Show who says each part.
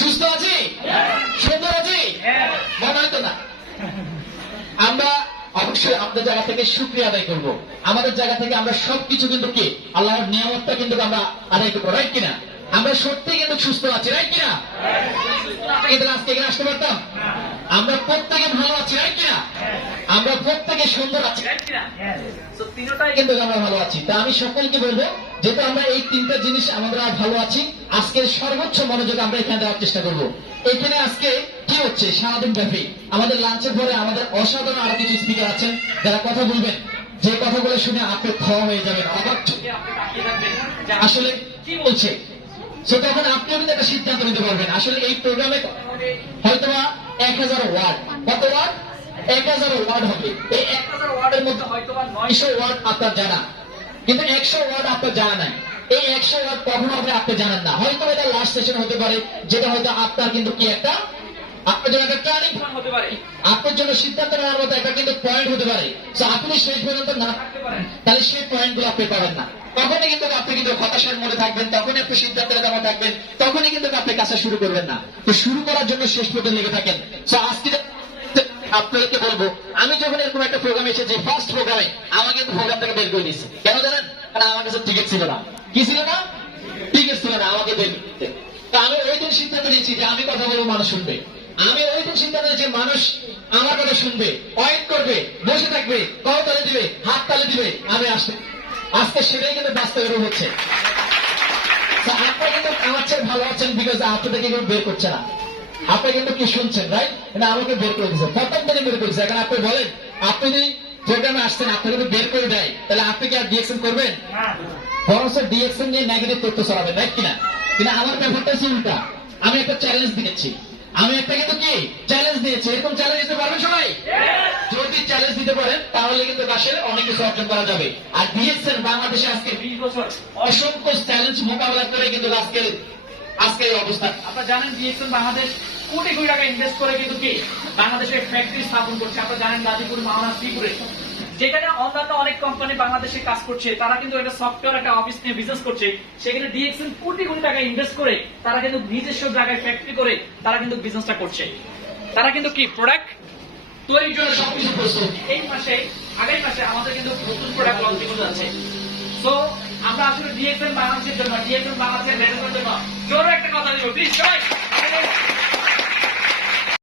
Speaker 1: সুস্থ আছি? সুন্দর আছি? মনে হয়তো না? আমরা অবশ্যই আমাদের জায়গা থেকে সুক্রিয়া আদায় করব। আমাদের জায়গা থেকে আমরা সবকিছু কিন্তু কি? আল্লাহর নিয়ামতটা কিন্তু আমরা আদায় করব রাইট কিনা? আমরা সত্যি কিন্তু সুস্থ আছি রাইট কিনা? কিন্তু আজকে এখানে আসতে পারতাম? আমরা প্রত্যেকে ভালো আছি রাইট কিনা? আমরা প্রত্যেকে সুন্দর আছি। রাইট কিনা কিন্তু আমরা ভালো আছি। তা আমি সকলকে বলব যেহেতু আমরা এই তিনটা জিনিস আমরা ভালো আছি, আজকের সর্বোচ্চ মনোযোগ আমরা এখানে দেওয়ার চেষ্টা করব। এখানে আজকে কি হচ্ছে? সারাদিন ব্যাপী আমাদের লাঞ্চের পরে আমাদের অসাধারণ আরও কিছু স্পিকার আছেন, যারা কথা বলবেন, যে কথাগুলো শুনে আপনি থ হয়ে যাবেন, অবাক আপনি আসলে কি বলছে? সে তখন আপনিও কিন্তু একটা সিদ্ধান্ত নিতে পারবেন। আসলে এই প্রোগ্রামে হয়তো এক হাজার ওয়ার্ড। কত ওয়ার্ড? এক হাজার ওয়ার্ড হবে। এই এক হাজার ওয়ার্ডের মধ্যে হয়তো বা নয়শো ওয়ার্ড আপনার জানা। কিন্তু একশো ওয়ার্ড আপনার জানা নাই। এই একশো ওয়ার্ড কখনো আপনি আপনি জানেন না। হয়তো এটা লাস্ট সেশন হতে পারে যেটা হয়তো আপনার কিন্তু কি একটা আপনার জন্য একটা টার্নিং পয়েন্ট হতে পারে। আপনার জন্য সিদ্ধান্ত নেওয়ার মতো একটা কিন্তু পয়েন্ট হতে পারে। তো আপনি শেষ পর্যন্ত না থাকতে পারেন। তাহলে সেই পয়েন্টগুলো আপনি পাবেন না। তখনই কিন্তু আপনি কিন্তু হতাশার মধ্যে থাকবেন তখনই আপনি সিদ্ধান্তের মধ্যে থাকবেন তখনই কিন্তু আপনি কাজটা শুরু করবেন না। তো শুরু করার জন্য শেষ পর্যন্ত লেগে থাকেন। তো আজকে আপনাদেরকে বলব, আমি যখন এরকম একটা প্রোগ্রাম এসেছি ফার্স্ট প্রোগ্রামে আমাকে কিন্তু প্রোগ্রাম থেকে বের করে দিয়েছে। কেন জানেন? কারণ আমার কাছে টিকিট ছিল না। কি ছিল না? টিকিট ছিল না, আমাকে বের করে দিতে। তা আমি ওই দিন সিদ্ধান্ত নিয়েছি যে আমি কথা বলব, মানুষ শুনবে। আমি ওই দিন সিদ্ধান্ত নিয়েছি মানুষ আমার কথা শুনবে ওয়েট করবে, বসে থাকবে, কল তালে দিবে, হাত তালে দিবে, আমি আসতে আজকে সেটাই কিন্তু বাস্তবের হচ্ছে। আপনারা কিন্তু আমার চেয়ে ভালো আছেন বিকজ আপনাদেরকে কেউ বের করছে না। আপনি কিন্তু কি শুনছেন রাইট এটা আমাকে বের করে দিচ্ছে প্রথম থেকে বের করেছে। এখন আপনি বলেন আপনি যদি প্রোগ্রামে আসছেন আপনাকে যদি বের করে দেয় তাহলে আপনি কি আর ডিএকশন করবেন? বরঞ্চ ডিএকশন নিয়ে নেগেটিভ তথ্য ছড়াবেন রাইট কিনা? কিন্তু আমার ব্যাপারটা হচ্ছে উল্টা। আমি একটা চ্যালেঞ্জ দিয়েছি। আমি একটা কিন্তু কি? চ্যালেঞ্জ দিয়েছি। এরকম চ্যালেঞ্জ দিতে পারবেন সবাই? যদি চ্যালেঞ্জ দিতে পারেন তাহলে কিন্তু আসলে অনেক কিছু অর্জন করা যাবে। আর ডিএকশন বাংলাদেশে আজকে বিশ বছর। অসংখ্য চ্যালেঞ্জ মোকাবেলা করে কিন্তু আজকে আজকে এই অবস্থা।
Speaker 2: আপনারা জানেন ডিএক্সএন বাংলাদেশ কোটি কোটি টাকা ইনভেস্ট করে কিন্তু কি? বাংলাদেশে ফ্যাক্টরি স্থাপন করছে। আপনারা জানেন গাজীপুর, মাওনা, শ্রীপুরে। যেখানে অন্যান্য অনেক কোম্পানি বাংলাদেশে কাজ করছে, তারা কিন্তু একটা সফটওয়্যার একটা অফিস নিয়ে বিজনেস করছে। সেখানে ডিএক্সএন কোটি কোটি টাকা ইনভেস্ট করে, তারা কিন্তু নিজস্ব জায়গায় ফ্যাক্টরি করে, তারা কিন্তু বিজনেসটা করছে। তারা কিন্তু কি? প্রোডাক্ট
Speaker 1: তৈরির জন্য সবকিছু প্রস্তুত
Speaker 2: এই মাসে, আগের মাসে আমাদের কিন্তু নতুন প্রোডাক্ট লঞ্চ হতে যাচ্ছে। তো আমরা আসলে ডিএক্সএন বাংলাদেশের জন্য ডিএক্সএন বাংলাদেশের ম্যানেজমেন্টের জন্য জোরে একটা কথা দিব প্লিজ সবাই!